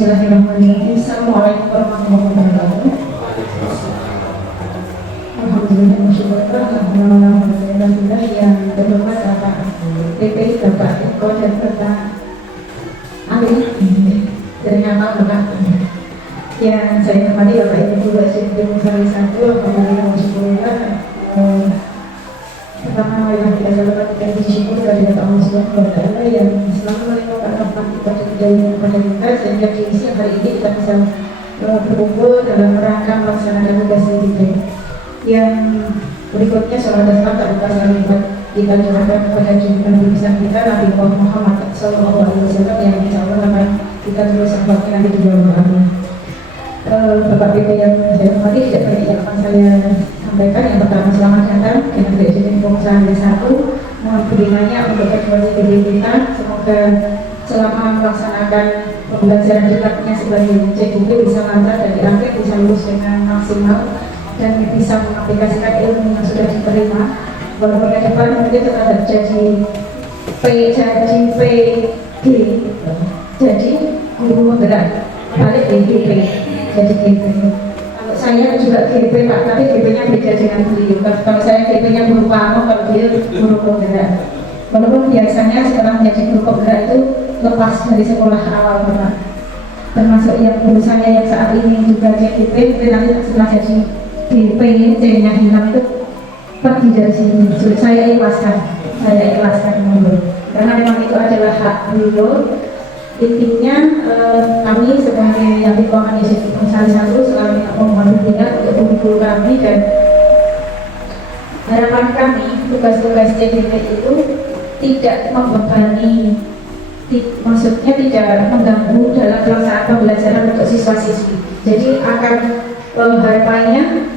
Bismillahirrahmanirrahim. Assalamualaikum warahmatullahi wabarakatuh. Alhamdulillah, Alhamdulillah yang terhormat Bapak PP, Bapak Eko dan Bapak Amin dari nama Bapak yang saya hormati Bapak Ibu SMP Musari 1. Alhamdulillah, pertama yang kita sampaikan kita bersyukur kepada Allah Subhanahu wa Ta'ala yang selalu melimpahkan rahmat kepada kita sehingga di siang hari ini kita bisa berkumpul dalam rangka melaksanakan tugas kita. Yang berikutnya salam dan salam tak lupa salam kita curahkan kepada junjungan besar kita Nabi Muhammad SAW yang insya Allah akan kita terus sampaikan nanti di dalam doa. Bapak PP yang saya hormati, tidak banyak yang akan saya sampaikan. Yang pertama, selamat datang dengan Presiden Pengusaha Desa 1. Mohon berdoanya untuk keluarga kita. Semoga selama melaksanakan pembelajaran dekatnya sebagai CGP bisa lancar dan di akhir bisa lulus dengan maksimal dan bisa mengaplikasikan ilmu yang sudah diterima. Walaupun ke depan mungkin tetap jadi guru moderat balik di GP. Jadi GP. Kalau saya juga GP Pak, tapi GP-nya beda dengan beliau. Kalau saya GP-nya guru pamong, kalau beliau guru penggerak. Walaupun biasanya setelah menjadi guru penggerak itu lepas dari sekolah awal Pak. Termasuk yang guru saya yang saat ini juga GP, nanti setelah jadi GP C-nya hilang itu pergi dari sini. Saya ikhlaskan mundur. Karena memang itu adalah hak beliau. Intinya kami sebagai yang dikeluarkan di sini Musari 1 selalu memohon bimbingan untuk guru kami dan harapan kami tugas-tugas CGP itu tidak membebani, maksudnya tidak mengganggu dalam pelaksanaan pembelajaran untuk siswa-siswi. Jadi akan harapannya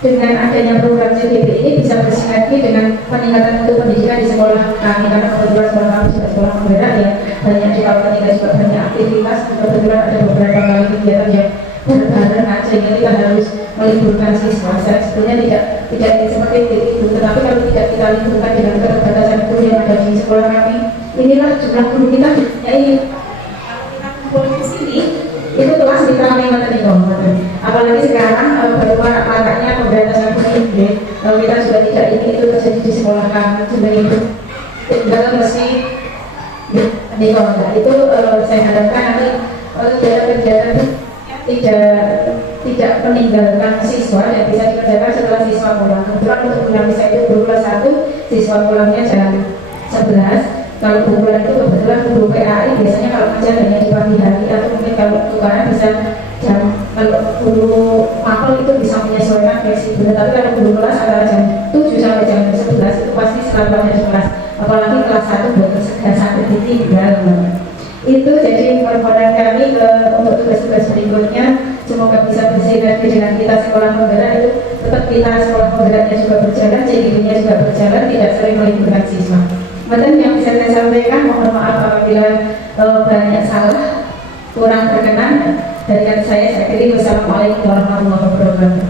dengan adanya program CGP ini bisa bersinergi dengan peningkatan mutu pendidikan di sekolah kami, karena kebetulan sekolah kami sudah sekolah penggerak ya, banyak di kawasan kita juga banyak aktivitas, kebetulan ada beberapa kali kegiatan yang berbarengan sehingga kita harus meliburkan siswa. Sebenarnya tidak seperti itu, tetapi kalau tidak kita liburkan dengan keterbatasan guru yang ada di sekolah kami, inilah jumlah guru kita di sini itu kelas kita mengingatkan itu. Apalagi sekarang baru maraknya pemberantasan bullying, kita sudah tidak ingin itu terjadi di sekolah kami. Sebenarnya itu tinggal mesti itu saya harapkan nanti kegiatan tidak meninggalkan siswa dan bisa dikerjakan setelah siswa pulang. Kebetulan untuk bulan saya itu guru kelas 1, siswa pulangnya jam 11. Kalau bulan itu kebetulan guru PAI biasanya kalau ngajar hanya di pagi hari, atau mungkin kalau tukaran bisa kalau guru mapel itu bisa menyesuaikan fleksibel. Tapi kalau guru kelas antara jam 7 sampai jam 11 itu pasti selalu ada kelas. Apalagi kelas 1 buat segala sampai ditinggal. Itu jadi permohonan kami untuk tugas-tugas berikutnya. Semoga bisa bersinergi dengan kita sekolah penggerak itu. Tetap kita sekolah penggeraknya juga berjalan, CGP-nya juga berjalan, tidak sering meliburkan siswa. Kemudian yang bisa saya sampaikan, mohon maaf apabila banyak salah, kurang berkenan dari saya kira wassalamualaikum warahmatullahi wabarakatuh.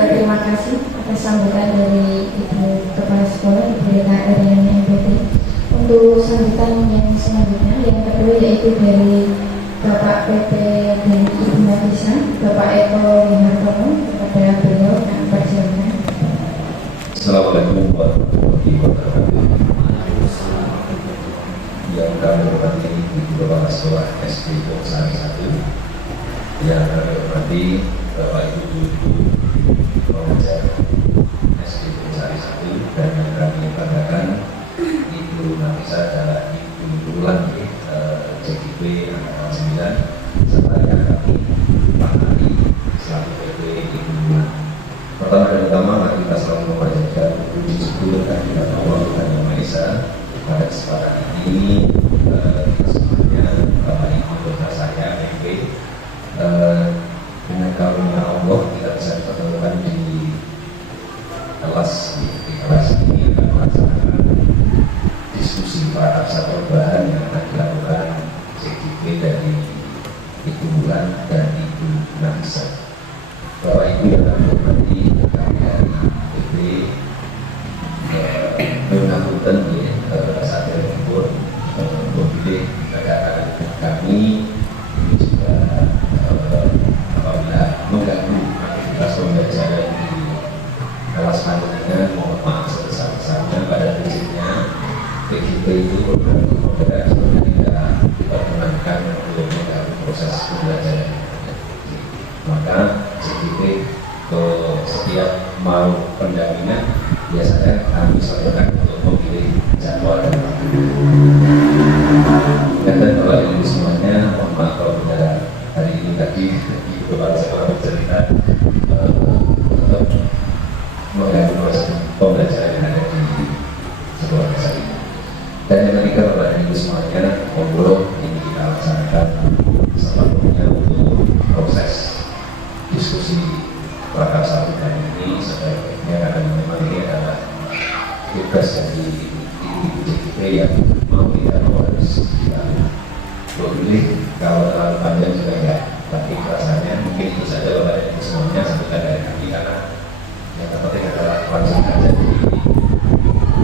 Terima kasih atas sambutan dari Ibu Kepala Sekolah Ibu DKR yang MPT. Untuk sambutan yang selanjutnya, yang kedua yaitu dari Bapak PP dan Ibu Nafisa, Bapak Eko Wihartono, kepada beliau yang persilakan. Assalamualaikum warahmatullahi wabarakatuh. Yang kami hormati Ibu Kepala Sekolah SD Musari 1, yang kami hormati Bapak Ibu Guru pengajar SD Musari 1, dan yang kami banggakan Ibu Nafisa adalah Ibu Tulang CGP Angkatan 9, serta yang kami Pak Ali selaku PP Ibu Tulang. Pertama dan utama, mari kita selalu memanjatkan puji syukur kehadirat Allah Tuhan Yang Maha Esa pada kesempatan ini. Semuanya Bapak Ibu dan saya MP dengan karunia Allah kita bisa dipertemukan di kelas ini akan melaksanakan diskusi prakarsa perubahan yang akan dilakukan CGP dari Ibu Bulan dan Ibu Nafisa. Bapak Ibu yang kami hormati, kami dari PP mengakukan saat ini memilih negara kami ini juga apabila mengganggu aktivitas pembelajaran di kelas panjangnya, mohon maaf sebesar-besarnya. Pada prinsipnya PGP itu program pembelajaran sebenarnya tidak diperkenankan untuk mengganggu proses pembelajaran. Maka CGP setiap mau pendampingan biasanya kami sampaikan untuk memilih jadwal dan waktu. Dan Bapak Ibu semuanya, mohon maaf kalau pada hari ini tadi Bapak sekolah bercerita untuk mengganggu proses pembelajaran yang ada di sekolah dasar ini. Dan yang ketiga, Bapak Ibu semuanya, monggo ini kita laksanakan selanjutnya untuk proses diskusi prakarsa dan ini sebaiknya karena memang ini adalah tugas dari JGP yang mau tidak mau harus kita pilih. Kalau terlalu panjang juga enggak, tapi rasanya mungkin itu saja Bapak Ibu semuanya sampai dari kami, karena yang terpenting adalah langsung saja di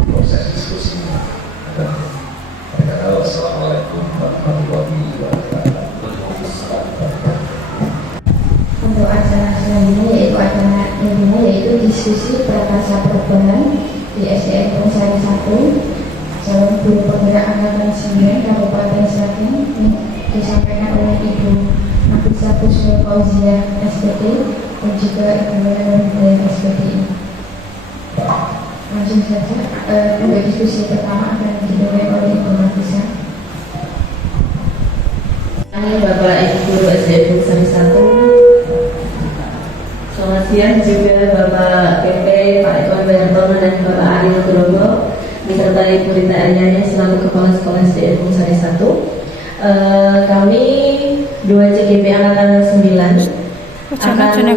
proses diskusinya. Assalamualaikum warahmatullahi wabarakatuh. Untuk acara selanjutnya yaitu diskusi prakarsa perubahan di SDN Sari 1 calon guru penggerak angkatan 9 Kabupaten Sragen disampaikan oleh Ibu Nafisa Pusmi Fauzia SPT dan juga Ibu Nurul SPT. Langsung saja untuk diskusi pertama akan dimulai oleh Ibu Nafisa. Kami Bapak Ibu Guru SDN Sari 1. Selamat siang juga Bapak PP, Pak Eko Bayartono dan Bapak Ari Nugroho beserta Ibu Rita Aryani selaku Kepala Sekolah SDN Sari 1. Kami 2 CGP Angkatan 9 akan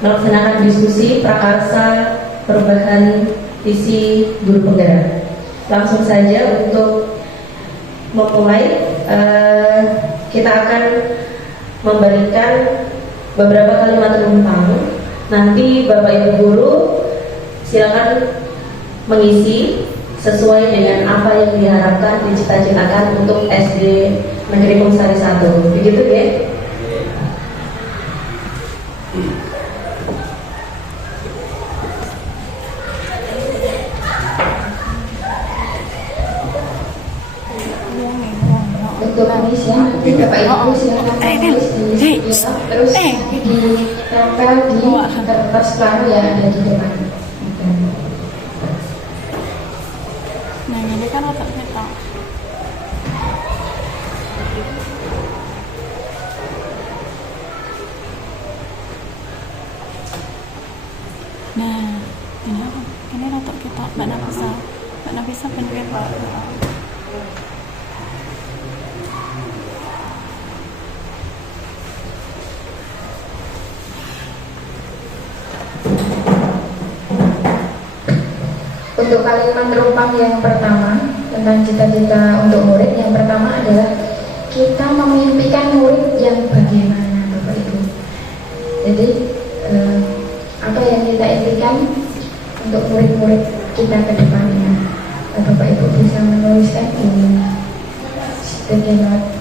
melaksanakan diskusi prakarsa perubahan visi guru penggerak. Langsung saja untuk memulai, kita akan memberikan beberapa kalimat runtang. Nanti Bapak Ibu Guru silakan mengisi sesuai dengan apa yang diharapkan, dicita-citakan untuk SD Negeri Sari 1. Begitu ya? Untuk pengisian nanti Bapak Ibu silakan menulis di terus ditempel di kertas baru yang ada di depan. Nah, ini kan otaknya tak. Nah, ini apa? Ini otak kita. Mbak Nafisa penulis Pak. Untuk kalimat terumpang yang pertama tentang cita-cita untuk murid, yang pertama adalah kita memimpikan murid yang bagaimana, Bapak Ibu. Jadi apa yang kita impikan untuk murid-murid kita ke depannya. Bapak Ibu bisa menuliskan di sticky note.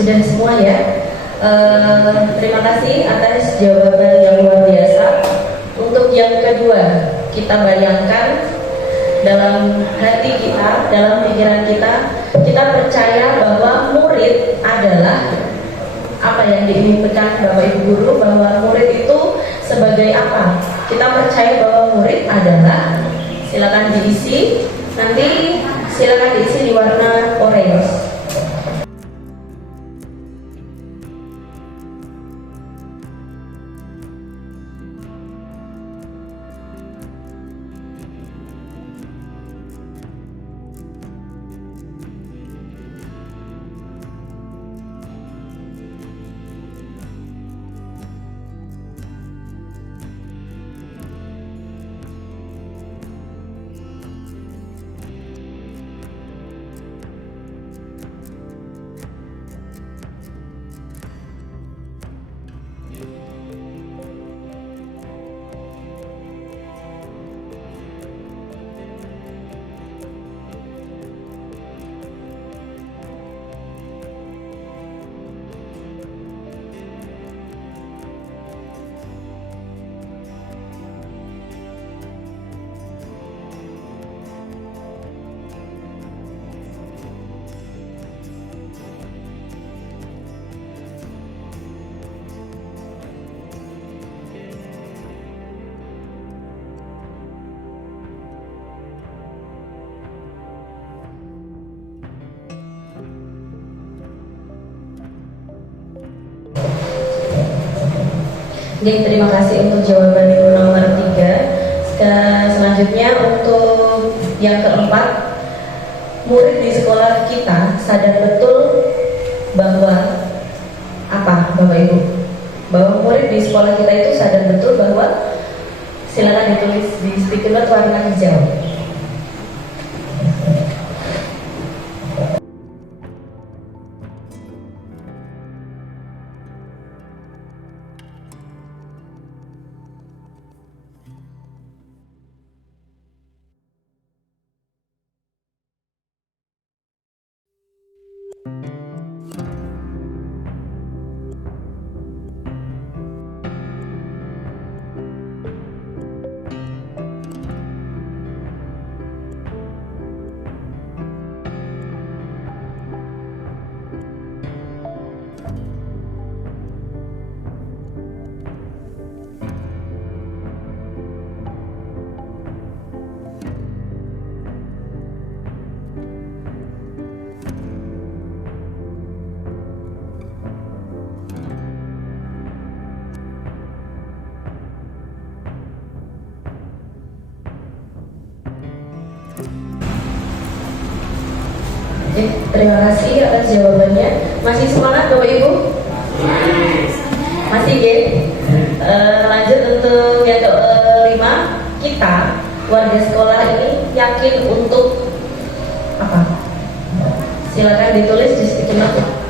sudah semua ya. Terima kasih atas jawaban yang luar biasa. Untuk yang kedua, kita bayangkan dalam hati kita, dalam pikiran kita, kita percaya bahwa murid adalah apa yang diinginkan Bapak Ibu Guru, bahwa murid itu sebagai apa? Kita percaya bahwa murid adalah, silakan diisi, nanti silakan diisi di warna orange. Oke, terima kasih untuk jawaban nomor 3. Selanjutnya untuk yang keempat, murid di sekolah kita sadar betul bahwa apa, Bapak Ibu? Bahwa murid di sekolah kita itu sadar betul bahwa, silakan ditulis di stiker note warna hijau. Oke, terima kasih atas jawabannya. Masih semangat Bapak Ibu? Masih ya? Lanjut untuk yang ke-5, kita warga sekolah ini yakin untuk apa? Silakan ditulis di stiker note.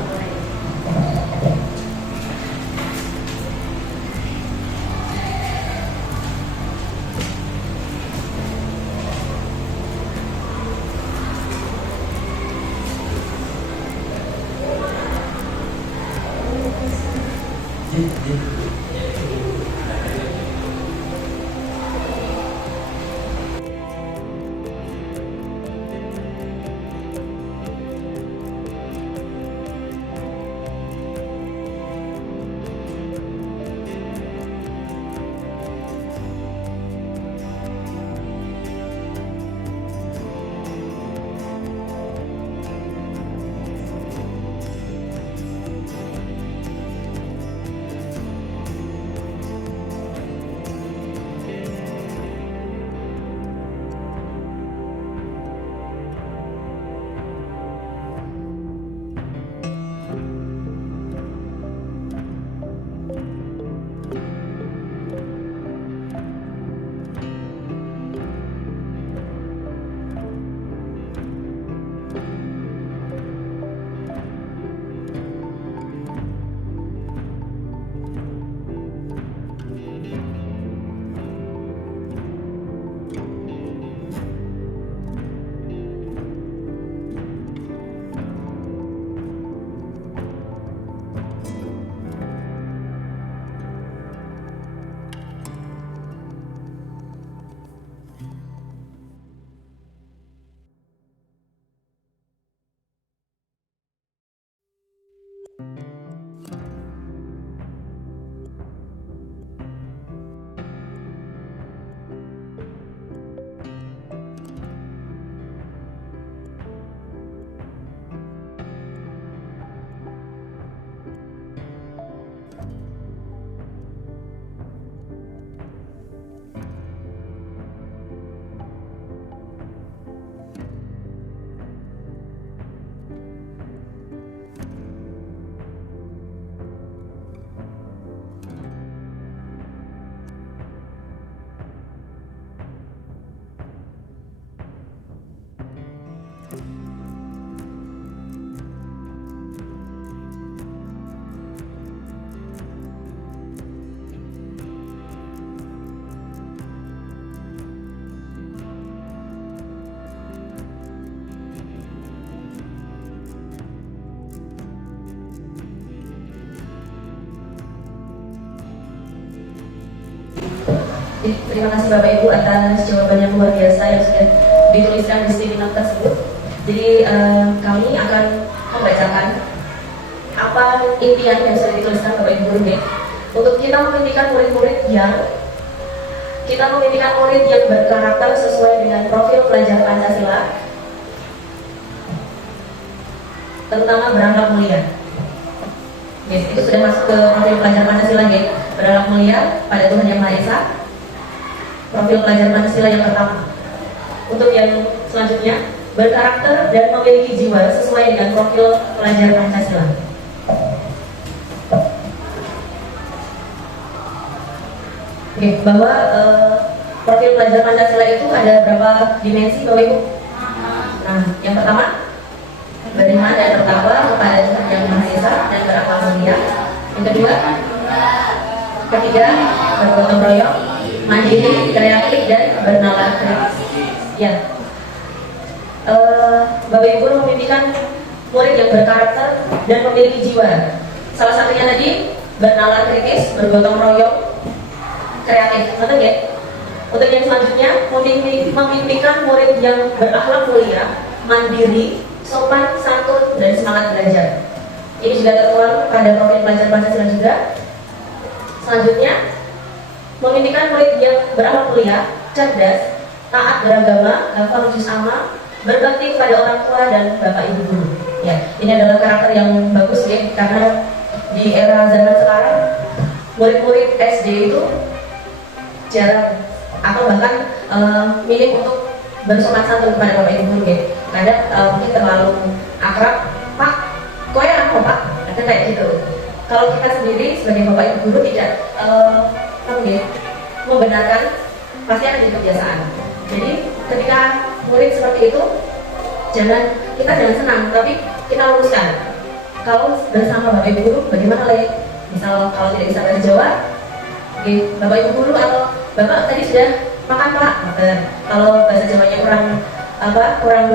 Terima kasih Bapak Ibu atas jawaban yang luar biasa yang sudah dituliskan di seminar tersebut. Jadi kami akan membacakan apa impian yang sudah dituliskan Bapak Ibu guru. Untuk kita memimpikan murid-murid yang berkarakter sesuai dengan profil pelajar Pancasila, terutama berakhlak mulia. Itu sudah masuk ke profil pelajar Pancasila, berakhlak mulia pada Tuhan Yang Maha Esa. Profil pelajar Pancasila yang pertama. Untuk yang selanjutnya, berkarakter dan memiliki jiwa sesuai dengan profil pelajar Pancasila. Bahwa profil pelajar Pancasila itu ada berapa dimensi Bapak Ibu? Nah, yang pertama, beriman dan bertakwa kepada Tuhan Yang Maha Esa dan berakhlak mulia. Yang kedua, ketiga, bergotong royong, mandiri, kreatif, dan bernalar kritis. Ya, Bapak Ibu memimpikan murid yang berkarakter dan memiliki jiwa. Salah satunya tadi bernalar kritis, bergotong royong, kreatif. Betul ya? Untuk yang selanjutnya, memimpikan murid yang berakhlak mulia, mandiri, sopan, santun, dan semangat belajar. Ini juga tertuang pada profil pelajar Pancasila juga. Selanjutnya, memimpikan murid yang berakhlak mulia, cerdas, taat beragama, hafal juz amma, berbakti kepada orang tua dan bapak ibu guru. Ya, ini adalah karakter yang bagus ya, karena di era zaman sekarang murid-murid SD itu jarang atau bahkan milih untuk bersopan santun kepada bapak ibu guru ya. Kadang mungkin terlalu akrab, Pak, kok ya apa Pak? Ada kayak gitu. Kalau kita sendiri sebagai bapak ibu guru tidak membenarkan, pasti akan jadi kebiasaan. Jadi ketika murid seperti itu, kita jangan senang, tapi kita luruskan. Kalau bersama bapak ibu guru, bagaimana misal kalau tidak bisa bahasa Jawa, bapak ibu guru atau bapak tadi sudah makan Pak. Kalau bahasa Jawanya kurang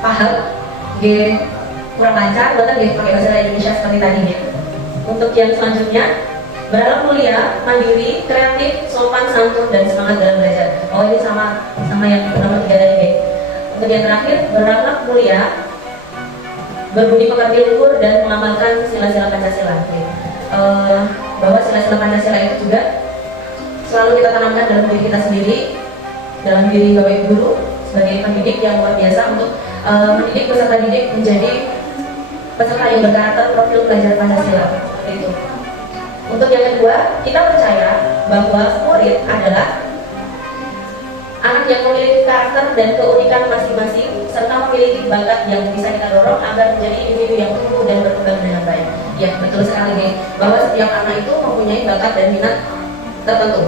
paham, kurang lancar, bahkan pakai bahasa Indonesia seperti tadi ya. Untuk yang selanjutnya, berakhlak mulia, mandiri, kreatif, sopan, santun, dan semangat dalam belajar. Oh, ini sama yang nomor 3 tadi ya. Untuk yang terakhir, berakhlak mulia, berbudi pekerti luhur, dan mengamalkan sila-sila Pancasila. Bahwa sila-sila Pancasila itu juga selalu kita tanamkan dalam diri kita sendiri, dalam diri bapak ibu guru sebagai pendidik yang luar biasa untuk mendidik peserta didik menjadi peserta yang berkarakter profil pelajar Pancasila. Seperti itu. Untuk yang kedua, kita percaya bahwa murid adalah anak yang memiliki karakter dan keunikan masing-masing serta memiliki bakat yang bisa kita dorong agar menjadi individu yang tumbuh dan berkembang dengan baik. Ya, betul sekali bahwa setiap anak itu mempunyai bakat dan minat tertentu.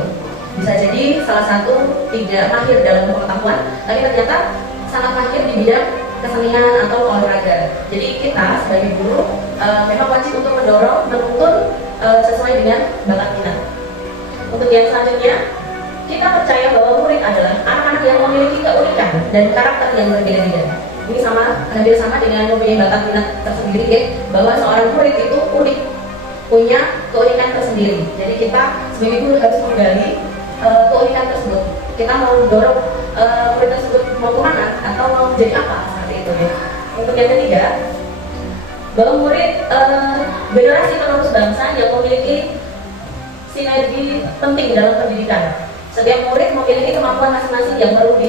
Bisa jadi salah satu tidak mahir dalam pengetahuan, tapi ternyata sangat mahir di bidang kesenian atau olahraga. Jadi kita sebagai guru memang wajib untuk mendorong, menuntun sesuai dengan bakat minat. Untuk yang selanjutnya, kita percaya bahwa murid adalah anak-anak yang memiliki keunikan dan karakter yang berbeda-beda. Ini hampir sama dengan mempunyai bakat minat tersendiri ya, bahwa seorang murid itu unik, punya keunikan tersendiri. Jadi kita sebagai guru harus menggali keunikan tersebut. Kita mau dorong murid tersebut mau kemana atau mau jadi apa, seperti itu ya. Untuk yang ketiga, bahwa murid generasi penerus bangsa yang memiliki sinergi penting dalam pendidikan. Setiap murid memiliki kemampuan masing-masing yang perlu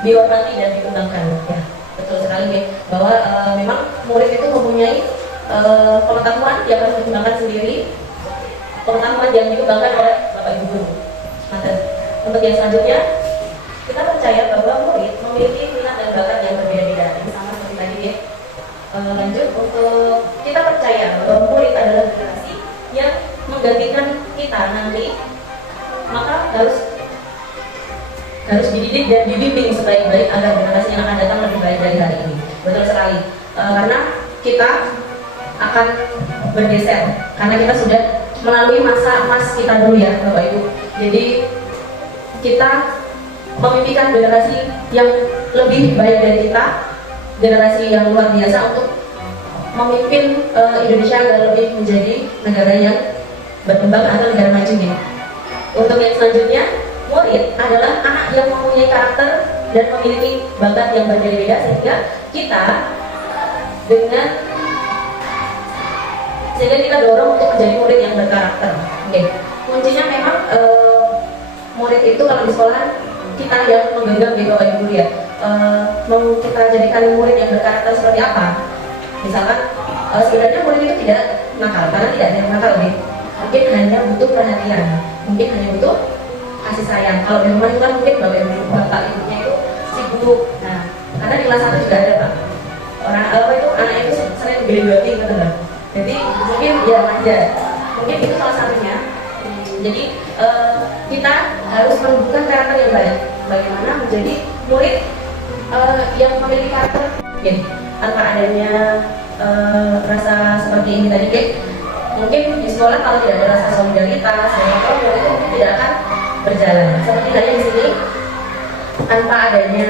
dihormati dan dikembangkan. Ya, betul sekali ya, bahwa memang murid itu mempunyai pengetahuan yang harus dikembangkan sendiri, pengetahuan yang dikembangkan oleh bapak ibu guru. Untuk yang selanjutnya, kita percaya bahwa murid memiliki minat dan bakat yang berbeda-beda. Ini sama seperti tadi ya. Lanjut, untuk kita percaya bahwa murid adalah generasi yang menggantikan kita nanti, maka harus dididik dan dibimbing sebaik-baik agar generasi yang akan datang lebih baik dari hari ini. Betul sekali. Karena kita akan bergeser, karena kita sudah melalui masa emas kita dulu ya Bapak Ibu. Jadi kita memimpikan generasi yang lebih baik dari kita, generasi yang luar biasa untuk memimpin Indonesia agar lebih menjadi negara yang berkembang atau negara maju ya. Untuk yang selanjutnya, murid adalah anak yang mempunyai karakter dan memiliki bakat yang berbeda-beda, sehingga kita dorong untuk menjadi murid yang berkarakter. Oke. Kuncinya memang murid itu kalau di sekolah kita yang menggenggam di Bapak Ibu ya, mau kita jadikan murid yang berkarakter seperti apa? Misalkan sebenarnya murid itu tidak nakal, karena tidak ada yang nakal nih. Mungkin hanya butuh perhatian, mungkin hanya butuh kasih sayang. Kalau di rumah itu kan mungkin bapak ibunya itu sibuk. Nah, karena di kelas 1 juga ada Pak, anaknya itu sering geli-geli gitu loh. Jadi mungkin ya aja, mungkin itu salah satunya. Jadi kita harus menumbuhkan karakter yang baik. Bagaimana menjadi murid yang memiliki karakter, tanpa adanya rasa seperti ini tadi, mungkin di sekolah kalau tidak ada rasa solidaritas, maka murid itu tidak akan berjalan. Seperti tadi di sini, tanpa adanya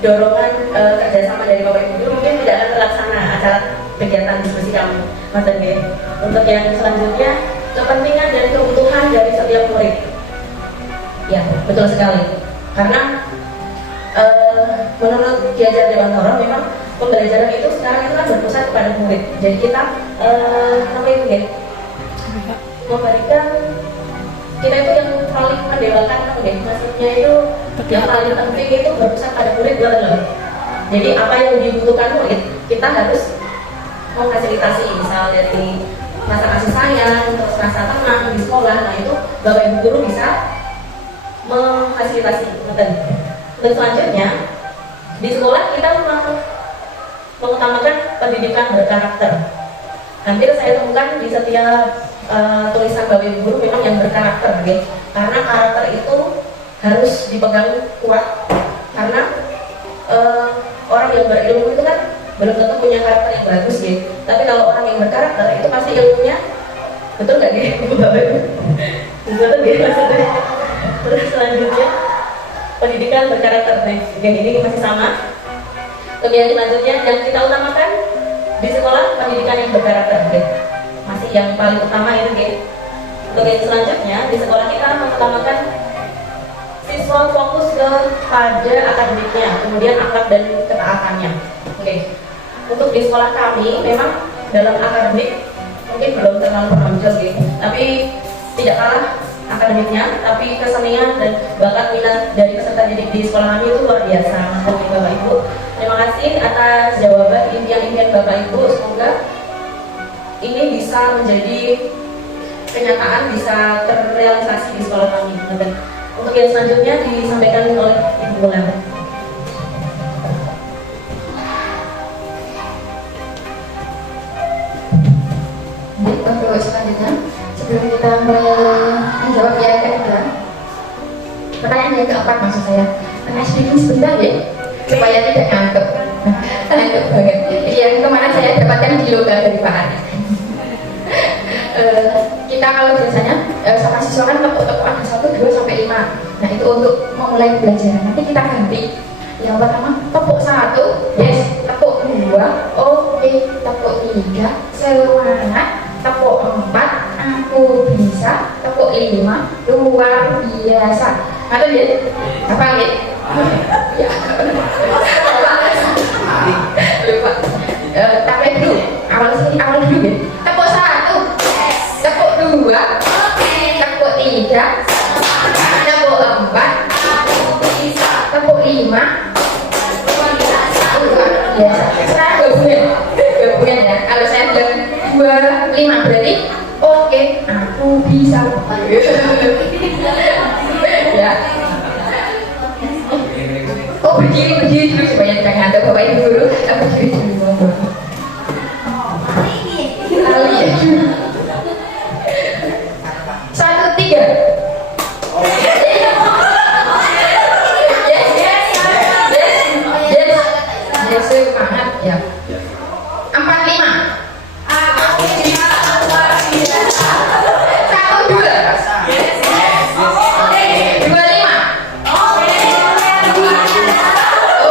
dorongan kerjasama dari Bapak Ibu guru, mungkin tidak akan terlaksana acara kegiatan diskusi kami, Mas Dani. Untuk yang selanjutnya, kepentingan dan kebutuhan dari setiap murid. Ya, betul sekali. Karena menurut Ki Hajar Dewantara, memang pembelajaran itu sekarang itu kan berpusat kepada murid. Jadi kita memberikan kita itu yang paling mendewakan, maksudnya itu yang paling penting itu berpusat pada murid banget. Jadi apa yang dibutuhkan murid, kita harus memfasilitasi, misal dari rasa kasih sayang, terus rasa tenang di sekolah. Nah itu Bapak Ibu guru bisa memfasilitasi. Dan selanjutnya di sekolah kita mengutamakan pendidikan berkarakter. Hampir saya temukan di setiap tulisan Bapak Ibu guru memang yang berkarakter, karena karakter itu harus dipegang kuat. Karena orang yang berilmu itu kan belum tentu punya karakter yang bagus, tapi kalau orang yang berkarakter itu pasti ilmunya betul nggak Bapak Ibu? Betul maksudnya. Terus selanjutnya pendidikan berkarakter, ini masih sama. Kemudian selanjutnya yang kita utamakan di sekolah pendidikan yang berkarakter, masih yang paling utama itu. Untuk yang selanjutnya di sekolah kita mengutamakan siswa fokus kepada akademiknya, kemudian akhlak dan ketaatannya. Untuk di sekolah kami memang dalam akademik mungkin belum terlalu menonjol, tapi tidak kalah akademiknya, tapi kesenian dan bakat minat dari peserta didik di sekolah kami itu luar biasa, Mas dan Bapak Ibu. Terima kasih atas jawaban impian-impian Bapak Ibu. Semoga ini bisa menjadi kenyataan, bisa terrealisasi di sekolah kami. Untuk yang selanjutnya disampaikan oleh Ibu Bulan. Untuk selanjutnya, sebelum kita mulai menjawab yang kedua, pertanyaan yang keempat maksud saya, speaking sebentar ya, supaya tidak ngantuk banget. Yang kemarin saya dapatkan di yoga dari Pak Ari. Kita kalau biasanya sama siswa kan tepuk-tepuk ada 1, 2, sampai 5. Nah itu untuk memulai belajar. Nanti kita ganti. Yang pertama tepuk 1, yes. Tepuk 2, oke. Tepuk 3, semangat. Tepuk 4, aku bisa. Tepuk 5, luar biasa. Atau ya? Apa ya? Ya. Lupa. Tapi dulu, awal dulu ya. Tepuk 1, tepuk 2, tepuk 3, tepuk 4, tepuk 5. Biasa. Sekarang gabungan ya. Kalau saya bilang 2, 5 berarti oke, aku bisa. Ya. Oh berdiri dulu supaya tidak ngantuk Bapak Ibu guru. Berdiri dulu. Kali ya. 1, 3. Yes, semangat ya. 4, 5. 1, 2. 2, 5.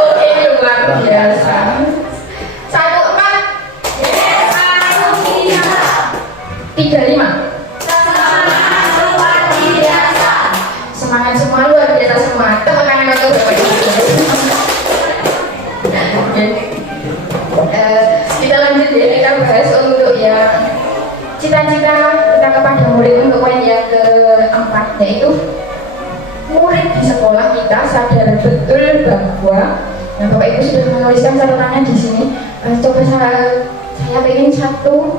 Oke, luar biasa. kepada murid untuk poin yang keempat, yaitu murid di sekolah kita sadar betul bahwa, nah Bapak Ibu sudah menuliskan catatannya di sini. Coba saya ingin satu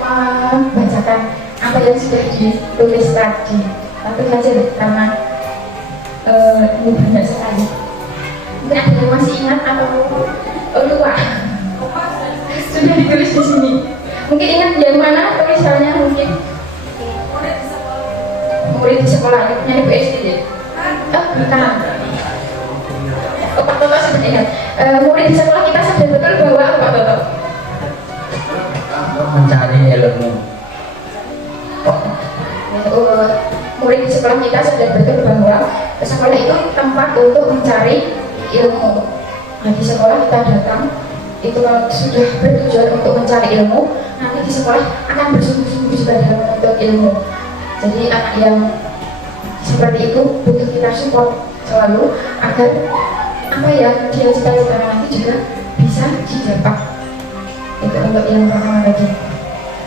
membacakan apa yang sudah ditulis tadi. Satu saja karena ini banyak sekali. Mungkin ada yang masih ingat atau lupa? Sudah ditulis di sini. Mungkin ingat yang mana tulisannya mungkin? Murid di sekolah itu punya Ibu SD. Bukan. Pak Toto sudah ingat. Murid di sekolah kita sadar betul bahwa Pak Toto mencari ilmu. Murid di sekolah kita sadar betul bahwa sekolah itu tempat untuk mencari ilmu. Nah, di sekolah kita datang itu sudah bertujuan untuk mencari ilmu. Nanti di sekolah akan bersungguh-sungguh juga dalam menuntut ilmu. Jadi anak yang seperti itu butuh kita support selalu agar apa ya dia cita-cita nanti juga bisa didapat. Itu untuk yang pertama tadi.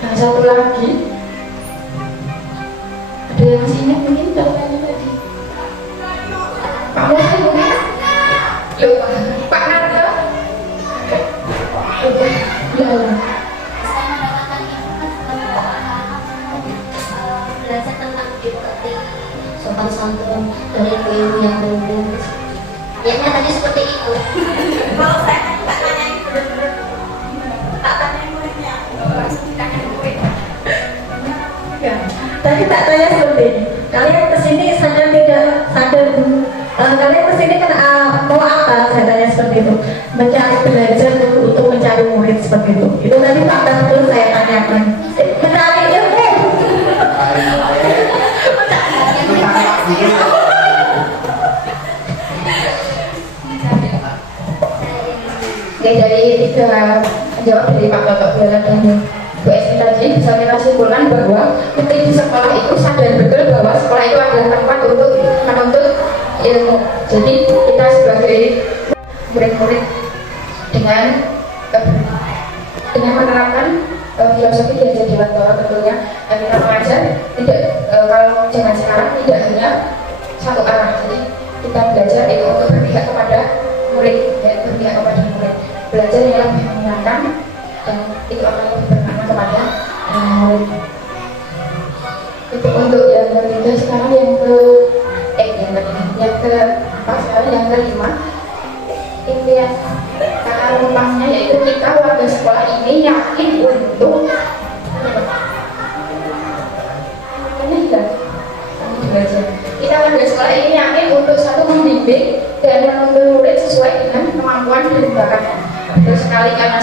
Nah, satu lagi, ada yang masih ingat mungkin catatannya tadi? Pak Mohai mungkin? Lupa. Pak Narto? Lupa. Belajar tentang empati, sopan santun, dari ilmu yang benar. Kayaknya tadi seperti itu. Kalau saya tak tanya itu benar-benar, tak tanya muridnya, langsung ditanya murid. Ya, tadi tak tanya seperti ini. Kalian kesini sadar tidak sadar? Kalian kesini kan mau apa? Saya tanya seperti itu. Mencari belajar untuk mencari murid seperti itu. Itu tadi fakta betul saya tanyakan. Mencari ilmu. Oke, dari tiga jawab dari Pak Toto dan Bu Esti tadi bisa kita simpulkan bahwa murid di sekolah itu sadar betul bahwa sekolah itu adalah tempat untuk menuntut ilmu. Jadi kita sebagai murid-murid dengan menerapkan filosofi Diajar Dewantara tentunya kita mengajar tidak kalau zaman sekarang tidak hanya satu arah. Jadi kita belajar itu untuk berpihak kepada murid dan berpihak kepada murid, belajar yang lebih menyenangkan dan itu akan lebih bermakna kepada murid. Itu untuk yang ketiga. Sekarang yang yang kelima, impian kata rumpangnya yaitu kita warga sekolah ini yakin untuk kita warga sekolah ini yakin untuk satu membimbing dan menuntun murid sesuai dengan kemampuan dan bakatnya. Terus sekali karena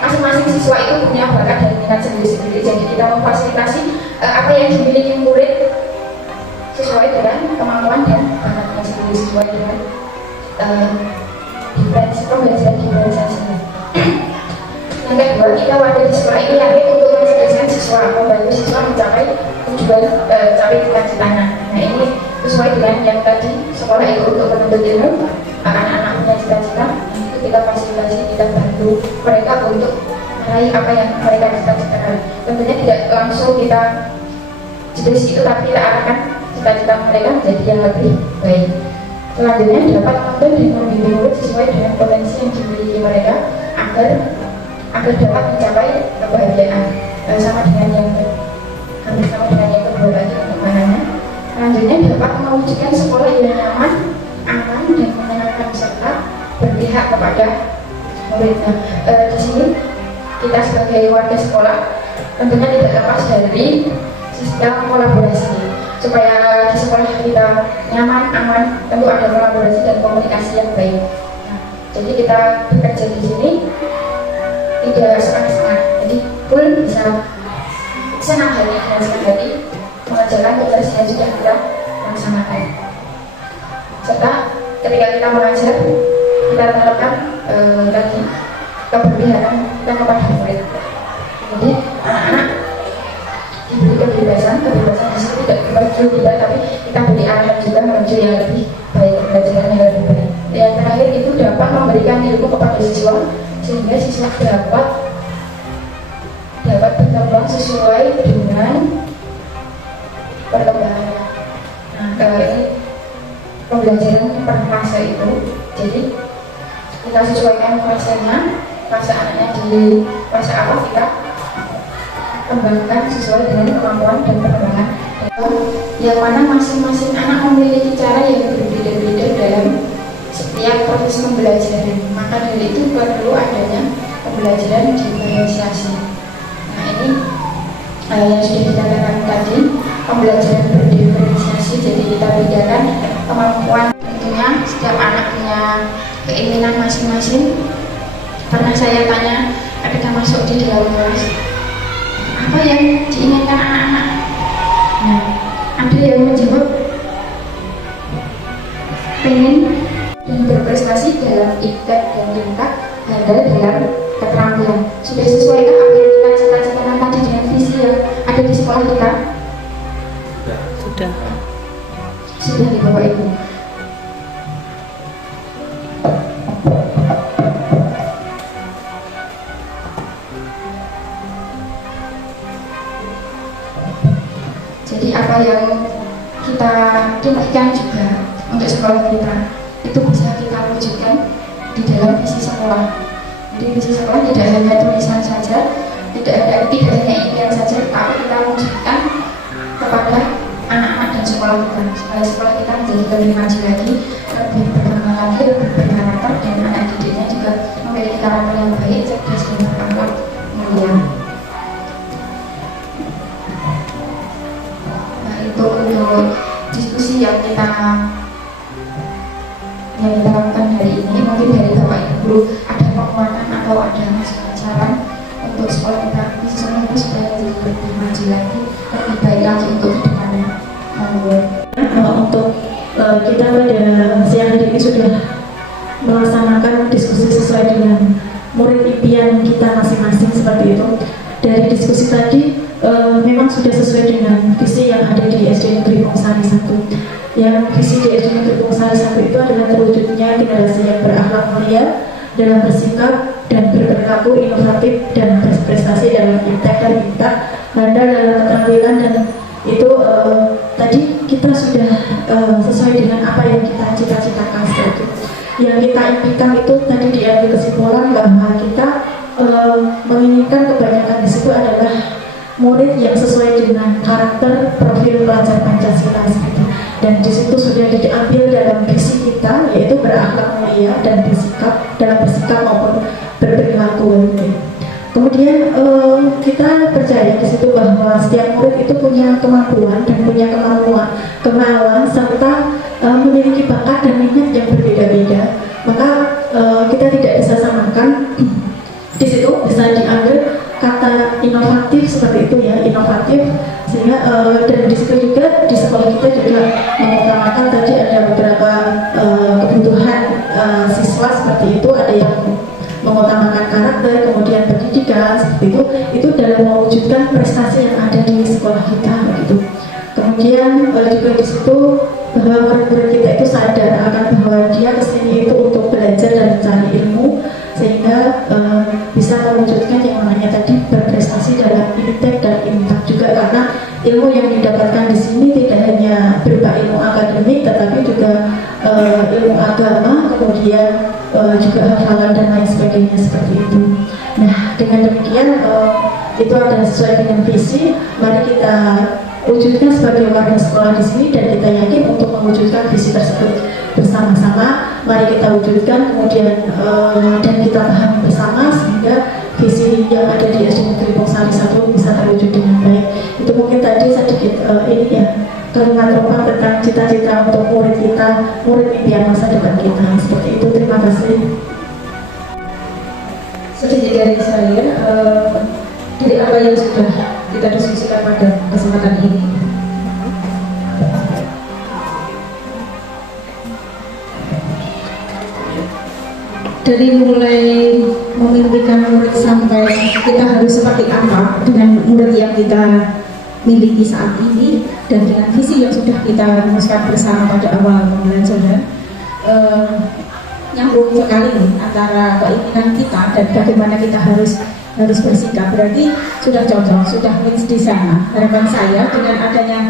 masing-masing siswa itu punya bakat dan minat sendiri-sendiri, jadi kita memfasilitasi apa yang dimiliki murid sesuai dengan kemampuan dan bakatnya sendiri, sesuai dengan pembelajaran diferensiasinya. Yang kedua, kita warga di sekolah ini yakin untuk menceritakan siswa, membantu siswa mencapai tujuan capai cita-citanya. Nah, ini sesuai dengan yang tadi, sekolah itu untuk menuntut ilmu, anak-anak punya cita-cita, itu kita fasilitasi, kita bantu mereka untuk meraih apa yang mereka cita-citakan. Tentunya tidak langsung kita jadi situ, tapi kita arahkan cita-cita mereka jadi yang lebih baik. Selanjutnya dapat menuntun dan membimbing murid sesuai dengan potensi yang dimiliki mereka agar dapat mencapai kebahagiaan. Sama dengan yang kedua tadi maknanya. Selanjutnya dapat mewujudkan sekolah yang nyaman, aman dan menyenangkan serta berpihak kepada muridnya. Di sini kita sebagai warga sekolah tentunya tidak lepas dari sistem kolaborasi. Supaya di sekolah kita nyaman, aman, tentu ada kolaborasi dan komunikasi yang baik. Nah, jadi kita bekerja di sini tidak setengah-setengah, jadi full bisa senang hati dan senang hati mengerjakan tugas yang sudah kita laksanakan. Serta ketika kita mengajar, kita terapkan tadi keberpihakan kita kepada murid. Jadi anak-anak diberi kebebasan di sini tidak menuju tidak, tapi kita beri arahan juga menuju yang lebih baik, pelajaran yang lebih baik. Yang terakhir itu dapat memberikan ilmu kepada siswa sehingga siswa dapat berkembang sesuai dengan pembelajaran per fase itu, jadi kita sesuaikan fasenya, fase anaknya di fase apa kita kembangkan sesuai dengan kemampuan dan perkembangan, yang mana masing-masing anak memiliki cara yang berbeda-beda dalam setiap proses pembelajaran. Maka dari itu perlu adanya pembelajaran diferensiasi. Nah ini yang sudah dikatakan tadi, pembelajaran berdiferensiasi. Jadi kita bedakan kemampuan, tentunya setiap anak punya keinginan masing-masing. Pernah saya tanya ketika masuk di dalam kelas, apa yang diinginkan anak-anak? Nah, ada yang menjawab pengen dan berprestasi dalam IPTEK dan IMTAK, handal dalam keterampilan. Sudah sesuaikah apa yang kita cita-citakan tadi dengan visi yang ada di sekolah kita? Sudah di Bapak Ibu. Jadi apa yang kita impikan juga untuk sekolah kita itu bisa kita wujudkan di dalam visi sekolah. Jadi visi sekolah tidak hanya tulisan saja, tidak hanya impian saja, tapi kita wujudkan kepada anak-anak dan sekolah kita, supaya sekolah kita menjadi lebih maju lagi, lebih berkembang lagi, lebih berkarakter, dan anak didiknya juga memiliki karakter yang baik, cerdas dan berakhlak mulia. Nah itu untuk diskusi yang kita lakukan hari ini. Mungkin dari Bapak Ibu Guru ada penguatan atau ada saran untuk sekolah kita khususnya supaya lebih maju lagi, lebih baik lagi untuk kedepannya. Untuk kita pada siang hari ini sudah melaksanakan diskusi sesuai dengan murid impian kita masing-masing seperti itu. Dari diskusi tadi memang sudah sesuai dengan visi yang ada di SD Negeri Pungsari 1. Yang visi di SD Negeri Pungsari 1 itu adalah terwujudnya generasi yang berakhlak mulia dalam bersikap dan berperilaku inovatif dan berprestasi dalam IPTEK dan IMTAK, handal dalam keterampilan, dan itu tadi kita sudah sesuai dengan apa yang kita cita-citakan seperti itu. Yang kita impikan itu tadi diambil kesimpulan bahwa kita menginginkan kebanyakan di situ adalah murid yang sesuai dengan karakter profil pelajar Pancasila seperti. Dan di situ sudah diambil dalam visi kita, yaitu berakhlak mulia dan bersikap dalam bersikap maupun berperilaku. Kemudian kita percaya di situ bahwa setiap murid itu punya kemampuan dan punya kemauan serta memiliki bakat dan minat yang berbeda-beda. Maka kita tidak bisa samakan. Di situ bisa diambil kata inovatif seperti itu ya, inovatif, sehingga dan di situ juga di sekolah kita juga mengutamakan tadi ada beberapa kebutuhan siswa seperti itu, ada yang mengutamakan karakter, kemudian pendidikan seperti itu dalam mewujudkan prestasi yang ada di sekolah kita begitu. Kemudian juga di situ bahwa murid-murid kita itu sadar akan bahwa dia kesini itu untuk belajar dan mencari ilmu, sehingga bisa mewujudkan yang namanya tadi berprestasi dalam IPTEK dan IMTAK juga, karena ilmu yang didapatkan di sini tidak hanya berupa ilmu akademik, tetapi juga ilmu agama, kemudian juga hafalan dan lain sebagainya seperti itu. Nah, dengan demikian itu adalah sesuai dengan visi. Mari kita wujudkan sebagai warga sekolah di sini, dan kita yakin untuk mewujudkan visi tersebut bersama-sama. Mari kita wujudkan kemudian dan kita pahami bersama sehingga visi yang ada di SD Negeri Pungsari 1 bisa terwujud dengan baik. Itu mungkin tadi sedikit ini ya, kalimat rumah tentang cita-cita untuk murid kita, murid impian masa depan kita. Seperti itu, terima kasih. Sedikit dari saya, dari apa yang sudah kita diskusikan pada kesempatan ini. Dari mulai memimpikan murid sampai kita harus seperti apa dengan murid yang kita miliki saat ini, dan dengan visi yang sudah kita rumuskan bersama pada awal pembelajaran, nyambung sekali nih antara keinginan kita dan bagaimana kita harus bersikap. Berarti sudah cocok, sudah mix di sana. Harapan saya dengan adanya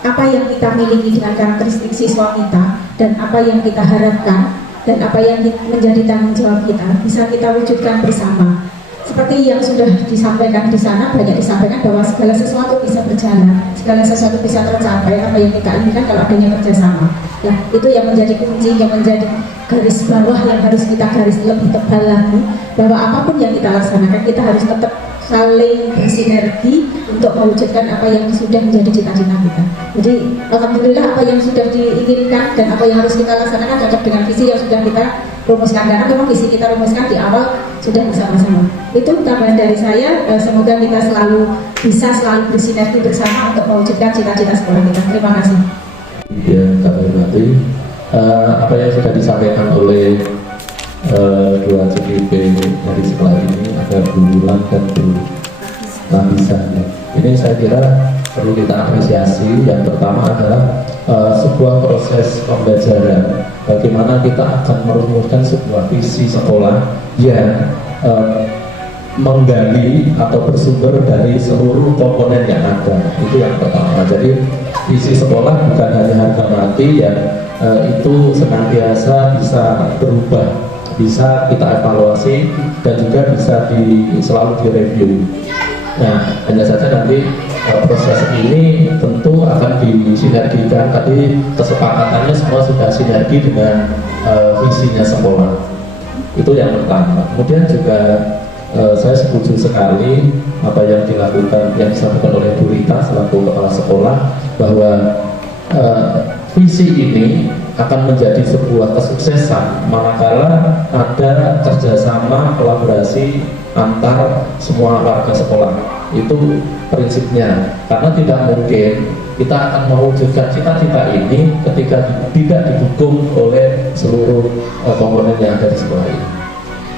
apa yang kita miliki dengan karakteristik siswa kita dan apa yang kita harapkan dan apa yang menjadi tanggung jawab kita bisa kita wujudkan bersama. Seperti yang sudah disampaikan di sana, banyak disampaikan bahwa segala sesuatu bisa berjalan, segala sesuatu bisa tercapai apa yang kita inginkan kalau adanya kerjasama. Nah, itu yang menjadi kunci, yang menjadi garis bawah yang harus kita garis lebih tebal lagi, bahwa apapun yang kita laksanakan kita harus tetap saling bersinergi untuk mewujudkan apa yang sudah menjadi cita-cita kita. Jadi alhamdulillah apa yang sudah diinginkan dan apa yang harus kita laksanakan cocok dengan visi yang sudah kita rumuskan, karena memang visi kita rumuskan di awal sudah bersama-sama. Itu tambahan dari saya. Semoga kita bisa selalu bersinergi bersama untuk mewujudkan cita-cita sekolah kita. Terima kasih. Ya, kami hormati apa yang sudah disampaikan oleh dua CPP dari sekolah ini, ada Bu Wulan dan Bu Nabisa. Ini saya kira perlu kita apresiasi. Yang pertama adalah sebuah proses pembelajaran, bagaimana kita akan merumuskan sebuah visi sekolah yang menggali atau bersumber dari seluruh komponen yang ada. Itu yang pertama. Jadi visi sekolah bukan hanya harga mati yang itu senantiasa bisa berubah, bisa kita evaluasi dan juga bisa selalu direview. Nah, hanya saja nanti proses ini tentu akan disinergikan. Tadi kesepakatannya semua sudah sinergi dengan visinya sekolah. Itu yang pertama. Kemudian juga saya setuju sekali apa yang dilakukan, yang disampaikan oleh Bu Rita selaku kepala sekolah, bahwa visi ini akan menjadi sebuah kesuksesan manakala ada kerjasama kolaborasi antar semua warga sekolah. Itu prinsipnya, karena tidak mungkin kita akan mewujudkan cita-cita ini ketika tidak didukung oleh seluruh komponen yang ada di sekolah ini.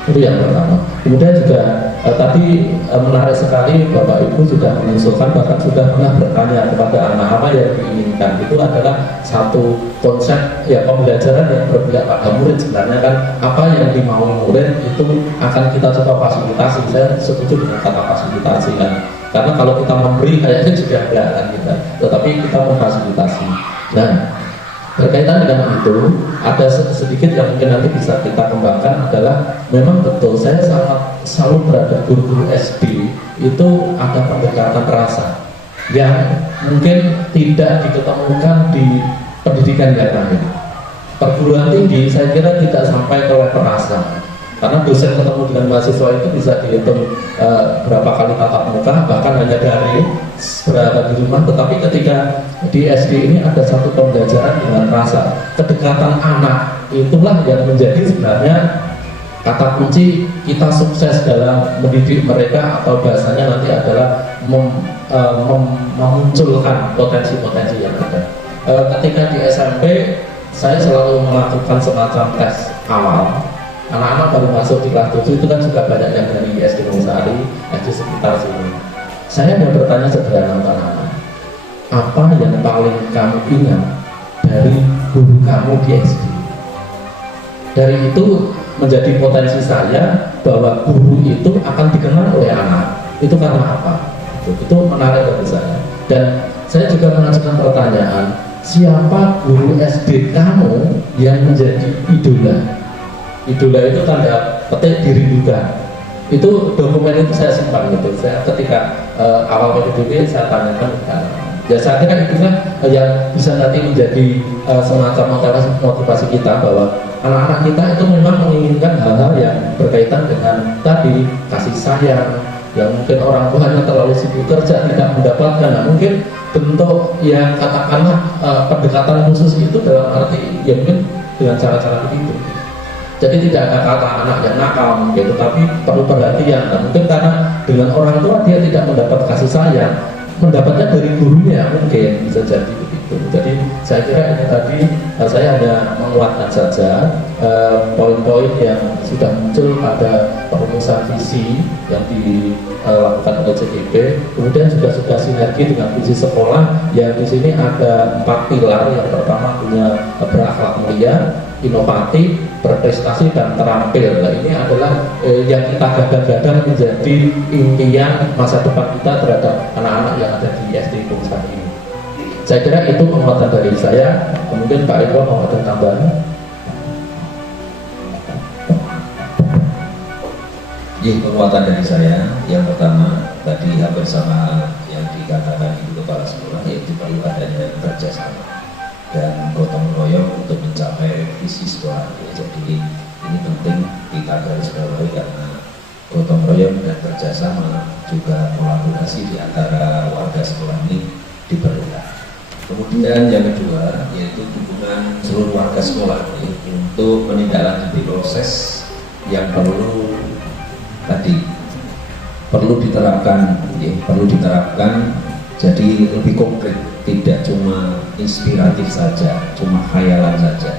Itu yang pertama. Kemudian juga tadi menarik sekali Bapak Ibu sudah mengusulkan, bahkan sudah pernah bertanya kepada anak apa yang diinginkan. Itu adalah satu konsep ya pembelajaran yang berpihak pada murid. Sebenarnya kan apa yang dimau murid itu akan kita coba fasilitasi. Saya setuju dengan kata fasilitasi kan. Karena kalau kita memberi kayaknya juga enggak kan kita, tetapi kita memfasilitasi. Nah, berkaitan dengan itu, ada sedikit yang mungkin nanti bisa kita kembangkan adalah memang betul saya sangat selalu berada guru-guru SD itu ada pendekatan rasa yang mungkin tidak diketemukan di pendidikan yang lain. Perguruan tinggi saya kira tidak sampai ke level rasa, karena dosen ketemu dengan mahasiswa itu bisa dihitung berapa kali tatap muka, bahkan hanya dari berada di rumah. Tetapi ketika di SD ini ada satu pembelajaran dengan rasa, kedekatan anak, itulah yang menjadi sebenarnya kata kunci kita sukses dalam mendidik mereka, atau bahasanya nanti adalah memunculkan potensi-potensi yang ada. Ketika di SMP saya selalu melakukan semacam tes awal. Anak-anak baru masuk di kelas 7 itu kan juga banyak yang dari SD Mungsari, SD sekitar sini. Saya mau bertanya sederhana kepada anak, apa yang paling kamu ingat dari guru kamu di SD? Dari itu menjadi potensi saya bahwa guru itu akan dikenal oleh anak. Itu karena apa? Itu menarik bagi saya. Dan saya juga mengajukan pertanyaan, siapa guru SD kamu yang menjadi idola? Idola itu tanda petik dirindukan. Itu dokumen itu saya simpan gitu. Saya ketika awal PDB saya tanyakan ke anak. Ya saya kira itulah yang bisa nanti menjadi semacam motivasi kita, bahwa anak-anak kita itu memang menginginkan hal-hal yang berkaitan dengan tadi kasih sayang, yang mungkin orang tuanya terlalu sibuk kerja tidak mendapatkan. Nah, mungkin bentuk yang katakanlah pendekatan khusus itu dalam arti ya mungkin dengan cara-cara begitu. Jadi tidak ada kata anak yang nakal gitu, tapi perlu perhatian. Nah, mungkin karena dengan orang tua dia tidak mendapat kasih sayang, mendapatnya dari gurunya, mungkin bisa jadi begitu. Jadi saya kira ini tadi saya hanya menguatkan saja poin-poin yang sudah muncul pada perumusan visi yang dilakukan oleh CGP. Kemudian juga sudah sinergi dengan visi sekolah yang di sini ada 4 pilar. Yang pertama punya berakhlak mulia, inovatif, berprestasi, dan terampil. Nah, ini adalah yang kita gadang-gadang menjadi impian masa depan kita terhadap anak-anak yang ada di SD Bungsari ini. Saya kira itu penguatan dari saya. Kemudian Pak Ridwan mau ada tambahan? Ya, penguatan dari saya yang pertama tadi hampir sama yang dikatakan Ibu Kepala Sekolah, yaitu perlu adanya kerjasama dan gotong royong untuk mencapai visi sekolah. Jadi ini penting kita garis bawahi karena gotong royong dan kerjasama juga kolaborasi di antara warga sekolah ini diperlukan. Kemudian yang kedua yaitu dukungan seluruh warga sekolah untuk menindaklanjuti proses yang perlu diterapkan jadi lebih konkret, tidak cuma inspiratif saja, cuma khayalan saja.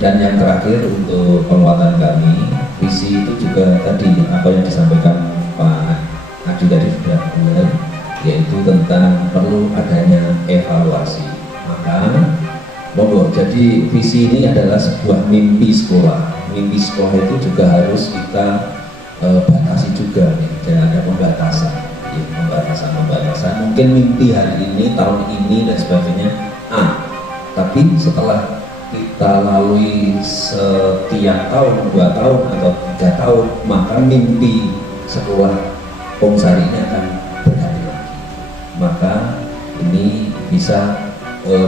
Dan yang terakhir untuk penguatan kami, visi itu juga tadi apa yang disampaikan Pak Adi tadi sudah benar, yaitu tentang perlu adanya evaluasi. Maka jadi visi ini adalah sebuah mimpi sekolah. Mimpi sekolah itu juga harus kita batasi juga nih, dan ada pembatasan, mungkin mimpi hari ini, tahun ini dan sebagainya tapi setelah kita lalui setiap tahun, 2 tahun atau 3 tahun, maka mimpi sekolah Pongsari ini akan berganti lagi. Maka ini bisa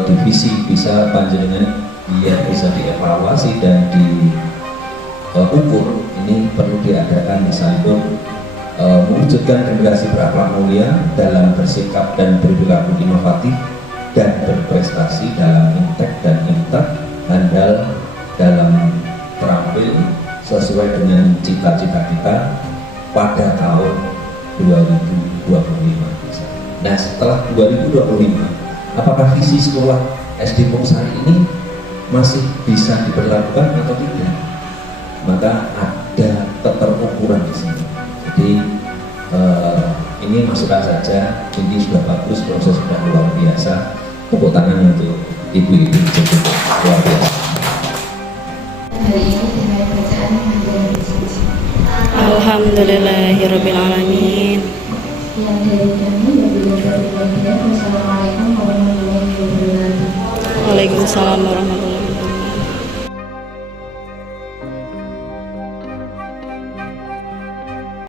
divisi, bisa panjenengan biar bisa dievaluasi dan diukur. Ini perlu diadakan misalnya mewujudkan generasi berakhlak mulia dalam bersikap dan berperilaku inovatif dan berprestasi dalam intek dan imtak, handal dalam terampil sesuai dengan cita-cita kita pada tahun 2025. Nah, setelah 2025, apakah visi sekolah SD Pongsari ini masih bisa diberlakukan atau tidak? Maka ada keterukuran di sini. Jadi ini masukan saja. Ini sudah bagus, proses sudah luar biasa. Tepuk tangan untuk ibu-ibu cukup luar biasa. Hari ini dengan bacaan mengajar diskusi. Alhamdulillahirabbil alamin. Yang dari kami wabillahi taufiq wal hidayah. Wassalamualaikum warahmatullahi wabarakatuh. Waalaikumsalam warahmatullahi